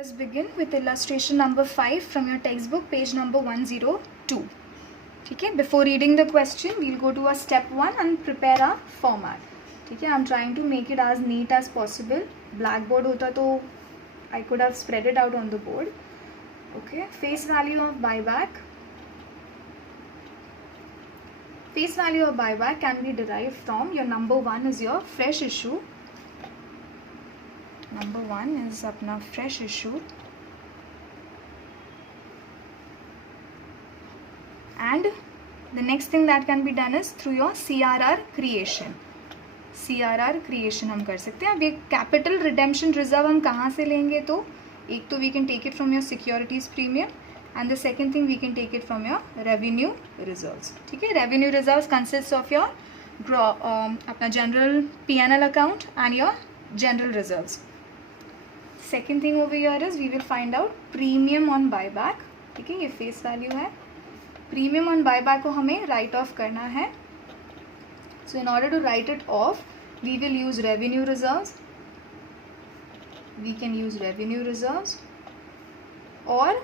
Let's begin with illustration number 5 from your textbook, page number 102. ठीक है, before reading the question, we'll go to a step 1 and prepare a format. ठीक है, I'm trying to make it as neat as possible. Blackboard होता तो I could have spread it out on the board. Okay, face value of buyback. Face value of buyback can be derived from your number 1 is your fresh issue. Number 1 is अपना fresh issue, and the next thing that can be done is through your CRR creation. CRR creation हम कर सकते हैं. अब ये capital redemption reserve हम कहाँ से लेंगे? तो एक तो we can take it from your securities premium and the second thing we can take it from your revenue reserves. ठीक है, revenue reserves consist of your अपना general P&L account and your general reserves. Second thing over here is we will find out premium on buyback. ठीक है, ये face value है. Premium on buyback को हमें write off करना है. So in order to right it off we will use revenue reserves. We can use revenue reserves और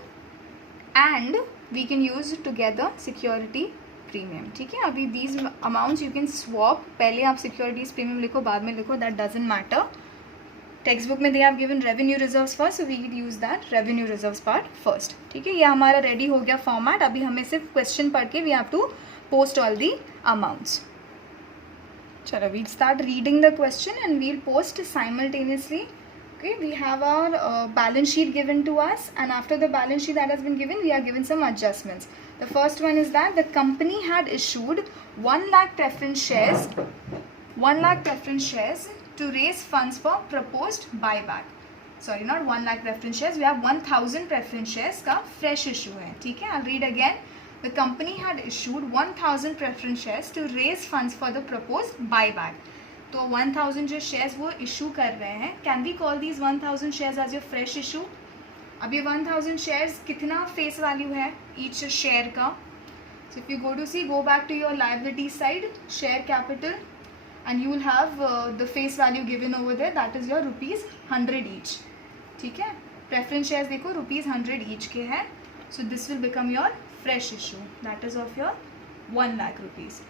and we can use together security premium. ठीक है, अभी these amounts you can swap. पहले आप securities premium लिखो, बाद में लिखो, that doesn't matter. Textbook में they have given revenue reserves first, so we will use that revenue reserves part first. ठीक है, ये हमारा रेडी हो गया फॉर्मेट. अभी हमें सिर्फ क्वेश्चन पढ़ के we have to post all the amounts. चलो, we'll start reading the question and we'll post simultaneously. Okay, we have our balance sheet given to us, and after the balance sheet that has been given, we are given some adjustments. The first one is that the company had issued 1 lakh preference shares, 1 lakh preference shares to raise funds for proposed buyback. Sorry, not 1 lakh preference shares. We have 1000 preference shares का fresh issue है. ठीक है, I'll read again. The company had issued 1000 preference shares to raise funds for the proposed buyback. तो 1000 जो शेयर्स वो इशू कर रहे हैं, can we call these 1000 shares as your fresh issue. अब ये 1000 शेयर्स कितना फेस वैल्यू है ईच शेयर का? So if you go to see, go back to your liability side, share capital, and you will have the face value given over there, that is your ₹100 each. ठीक है, preference shares देखो ₹100 each के हैं. So this will become your fresh issue, that is of your 1 lakh rupees.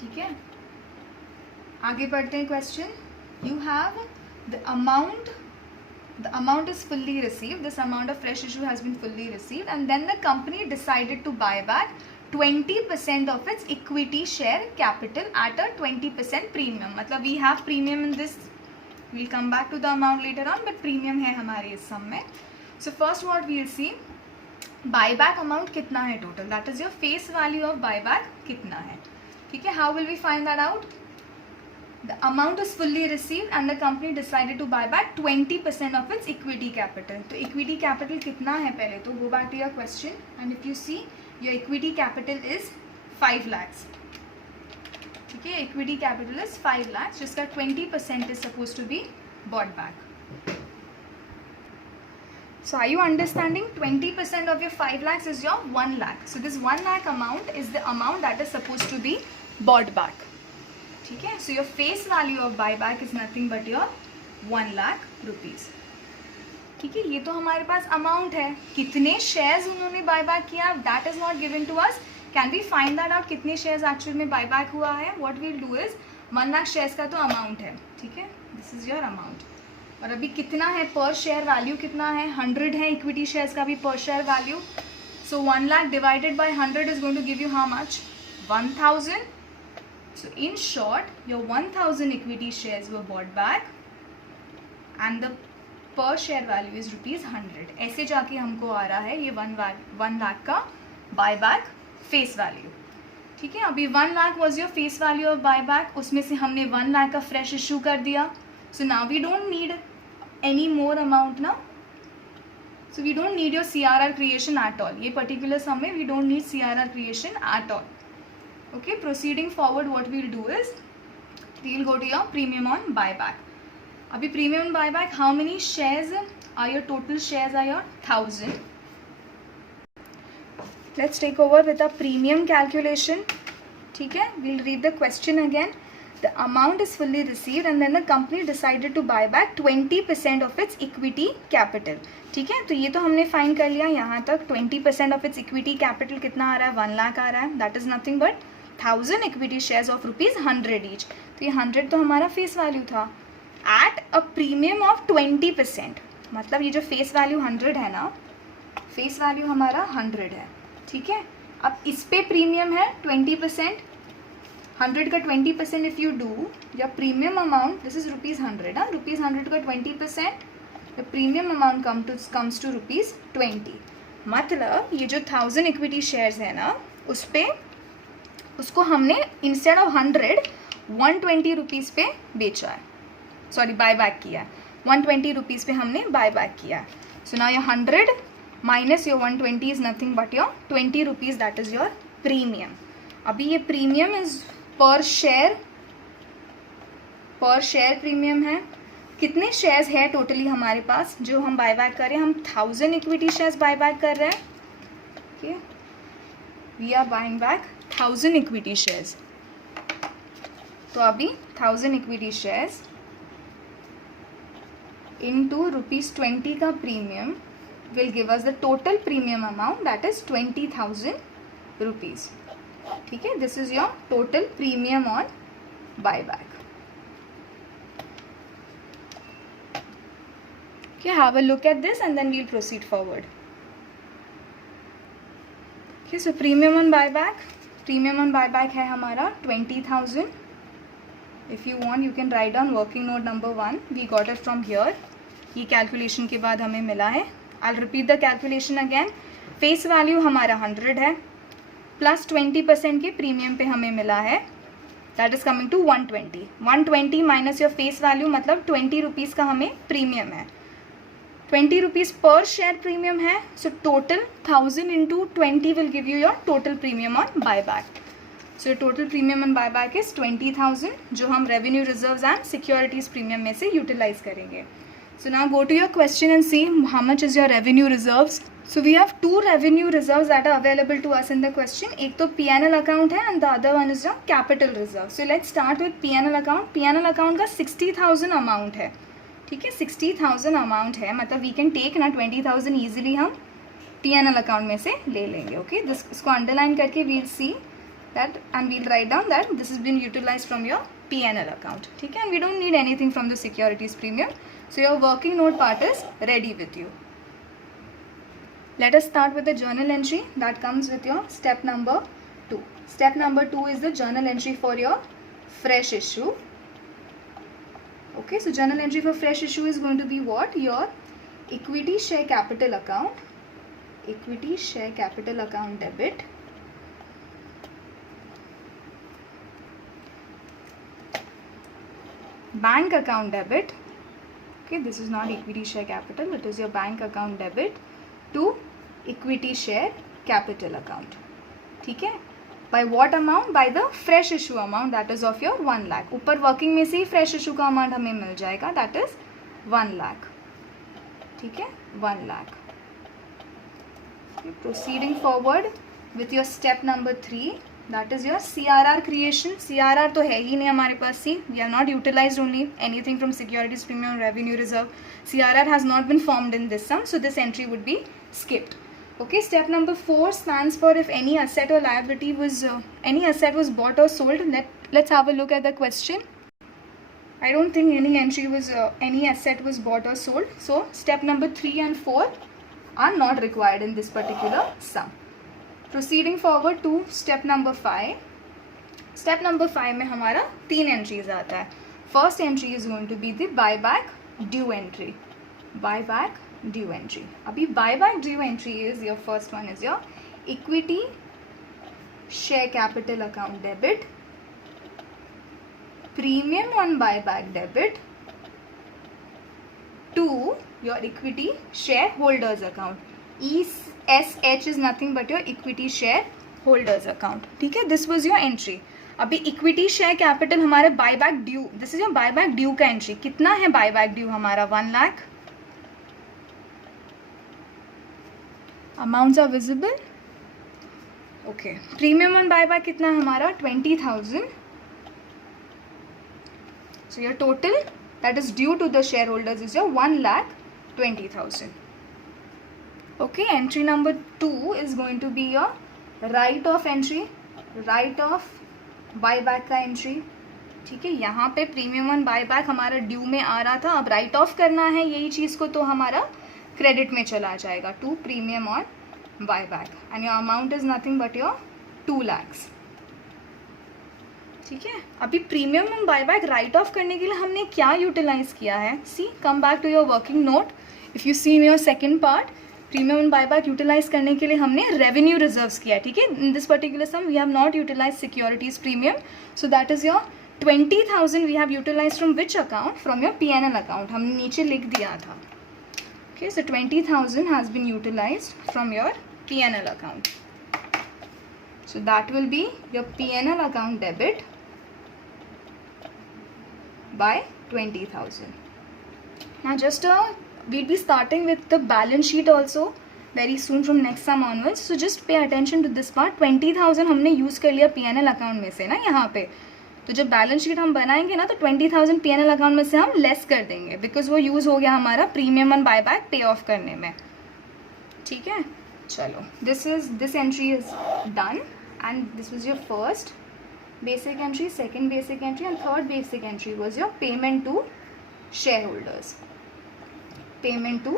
ठीक है, आगे बढ़ते हैं question. You have the amount is fully received. This amount of fresh issue has been fully received and then the company decided to buy back 20% of its equity share capital at a 20% premium. मतलब we have premium in this, we'll come back to the amount later on, but premium है हमारे इस sum में. So first what we'll see, buyback amount कितना है total, that is your face value of buyback कितना है. ठीक है, how will we find that out? The amount is fully received and the company decided to buy back 20% of its equity capital. तो equity capital कितना है पहले तो go back to your question, and if you see your equity capital is 5 lakhs. ठीक है, equity capital is 5 lakhs जिसका 20% is supposed to be bought back. So are you understanding? 20% of your 5 lakhs is your 1 lakh. So this 1 lakh amount is the amount that is supposed to be bought back. ठीक है, so your face value of buyback is nothing but your 1 lakh rupees. ठीक है, ये तो हमारे पास अमाउंट है. कितने शेयर्स उन्होंने बायबैक किया, that is not given to us. Can we find that out कितने शेयर्स एक्चुअल में बायबैक हुआ है? What we'll do is 1 lakh shares का तो अमाउंट है. ठीक है, दिस इज योर अमाउंट. और अभी कितना है पर शेयर वैल्यू, कितना है? 100 है इक्विटी शेयर्स का भी पर share value. So 1 lakh divided by 100 is going to give you how much? 1000. So in short, your 1000 equity shares were bought back and the per share value is ₹100. ऐसे जाके हमको आ रहा है ये 1 लाख का buyback face value. ठीक है, अभी 1 lakh was your face value of buyback, उसमें से हमने 1 लाख का fresh issue कर दिया. So now we don't need any more amount now. So we don't need your CRR creation at all. ये particular sum में we don't need CRR creation at all. Okay, proceeding forward, what we'll do is we'll go to your premium on buyback. अभी premium on buyback, how many shares are your total shares? Are your 1000. Let's take over with a premium calculation. ठीक है, we'll read the question again. the amount is fully received and then the company decided to buy back 20% of its equity capital. ठीक है, तो ये तो हमने फाइंड कर लिया यहाँ तक. 20% of its equity capital कितना आ रहा है, 1 लाख आ रहा है. That is nothing but 1000 equity shares of ₹100 each. तो ये 100 तो हमारा फेस वैल्यू था at a premium of 20%. मतलब ये जो फेस वैल्यू 100 है ना, फेस वैल्यू हमारा 100 है. ठीक है, अब इस पे प्रीमियम है 20%. 100 का 20% इफ़ यू डू या प्रीमियम अमाउंट, दिस इज ₹100 ना, ₹100 का 20%, the premium amount comes to ₹20. मतलब ये जो 1000 इक्विटी शेयर्स है ना, उस पे उसको हमने इंस्टेड ऑफ 100 120 रुपीज़ पे बेचा है, सॉरी बाय बैक किया है. 120 रुपीज़ पे हमने बाय बैक किया है. So now your 100 minus your 120 is nothing but your 20 rupees, that is your premium. अभी ये प्रीमियम इज पर शेयर प्रीमियम है. कितने शेयर्स है टोटली हमारे पास जो हम बाय बैक कर रहे हैं? हम 1000 इक्विटी शेयर्स बाय बैक कर रहे हैं. Okay, we are buying back 1000 equity shares. तो अभी 1000 इक्विटी शेयर्स into ₹20 का premium will give us the total premium amount, that is 20,000 rupees. ठीक है, this is your total premium on buyback. Okay, have a look at this and then we'll proceed forward. Okay, so premium on buyback है हमारा 20,000. If you want, you can write down working note number 1. We got it from here. ये कैलकुलेशन के बाद हमें मिला है. I'll repeat the calculation again. Face value हमारा 100 है, प्लस 20% के प्रीमियम पे हमें मिला है, that is coming to 120. 120 minus your face value, मतलब 20 रुपीज़ का हमें प्रीमियम है. 20 रुपीज़ पर शेयर प्रीमियम है. सो टोटल 1000 इंटू 20 will give you your total premium on buy back. So your total premium on buy back is 20,000, जो हम revenue reserves and securities premium में से यूटिलाइज करेंगे. So now go to your question and see how much is your revenue reserves. So we have 2 revenue reserves that are available to us in the question. एक तो P&L account है and the other one is your capital reserve. So let's start with P&L account. P&L account का 60,000 amount है. ठीक है, 60,000 amount है, मतलब we can take ना 20,000 easily हम P&L account में से ले लेंगे. Okay, this इसको underline करके we'll see that and we'll write down that this has been utilized from your P&L account. ठीक है, and we don't need anything from the securities premium. So your working note part is ready with you. Let us start with the journal entry that comes with your step number 2. Step number 2 is the journal entry for your fresh issue. Okay, so journal entry for fresh issue is going to be what? Your equity share capital account. Equity share capital account debit. Bank account debit. Okay, this is not equity share capital, it is your bank account debit to equity share capital account. ठीक है, by what amount? By the fresh issue amount, that is of your 1 lakh. ऊपर वर्किंग में से ही fresh issue का अमाउंट हमें मिल जाएगा, that is 1 lakh. ठीक है, 1 lakh. Proceeding forward with your step number 3. That is your CRR creation. CRR तो है ही नहीं हमारे पास. सी we have not utilized only anything from securities premium revenue reserve. CRR has not been formed in this sum, so this entry would be skipped. Okay, step number 4 stands for if any asset or liability was any asset was bought or sold. Let's have a look at the question. I don't think any entry was any asset was bought or sold. So step number 3 and 4 are not required in this particular sum. Proceeding forward to step number 5. Step number 5 में हमारा 3 entries आता है. First entry is going to be the buyback due entry. Buyback due entry. अभी buyback due entry is your first one is your equity share capital account debit, premium on buyback debit to your equity shareholders account. ESH is nothing but your equity share holders account. ठीक है, this was your entry. अभी equity share capital हमारे buyback due, this is your buyback due का entry. कितना है buyback due हमारा? 1 lakh. Amounts are visible. Okay, premium on buyback कितना है हमारा? 20,000. So your total that is due to the shareholders is your 1,20,000. Okay, entry number 2 is going to be your right of entry, right of buyback का entry. ठीक है, यहाँ पे premium on buyback हमारा ड्यू में आ रहा था, अब राइट ऑफ करना है यही चीज़ को, तो हमारा क्रेडिट में चला जाएगा to premium on buyback and your amount is nothing but your 2 lakhs. ठीक है, अभी premium on buyback write off करने के लिए हमने क्या यूटिलाइज किया है? See, come back to your working note. If you see in your second part, premium on buyback utilise करने के लिए हमने रेवेन्यू रिजर्व्स किया है. ठीक है, in this particular sum we have not utilise securities premium, so that is your 20,000 we have utilise from which account? From your PNL account. हमने नीचे लिख दिया था. Okay, so 20,000 has been utilised from your PNL account. So that will be your PNL account debit by 20,000. Now just we'll be starting with the balance sheet also very soon from next sum onwards. So just pay attention to this part. 20,000 हमने यूज़ कर लिया PNL account में से ना यहाँ पे, तो जब बैलेंस शीट हम बनाएंगे ना तो 20,000 PNL अकाउंट में से हम लेस कर देंगे बिकॉज वो यूज़ हो गया हमारा प्रीमियम ऑन बायबैक पे ऑफ करने में. ठीक है, चलो this entry is done. And this was your first basic entry, second basic entry and third basic entry was your payment to shareholders. Payment to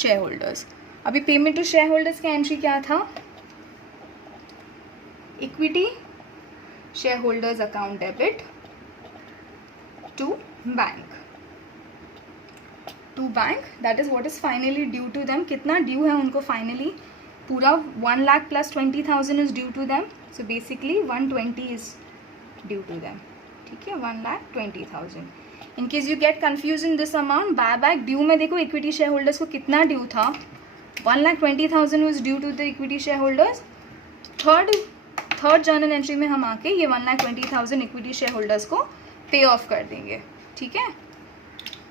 shareholders. अभी payment to shareholders का entry क्या था? Equity shareholders account debit to bank. To bank, that is what is finally due to them. कितना due है उनको finally? पूरा 1 lakh plus 20,000 is due to them. So basically 120 is due to them. ठीक है, 1,20,000. In case you get confused in this amount, buyback due में देखो equity share holders को कितना ड्यू था? 1,20,000 was due to the equity shareholders. Third journal entry में हम आके ये 1,20,000 इक्विटी शेयर होल्डर्स को पे ऑफ कर देंगे. ठीक है,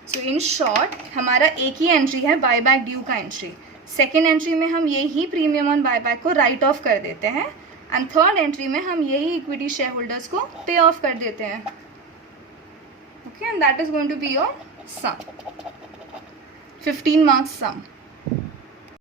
सो इन शॉर्ट हमारा एक ही एंट्री है बायबैक ड्यू का एंट्री. सेकेंड एंट्री में हम यही प्रीमियम ऑन बायबैक को राइट ऑफ कर देते हैं एंड थर्ड एंट्री में हम यही इक्विटी शेयर होल्डर्स को पे ऑफ कर देते हैं. Okay, and that is going to be your sum, 15 marks some.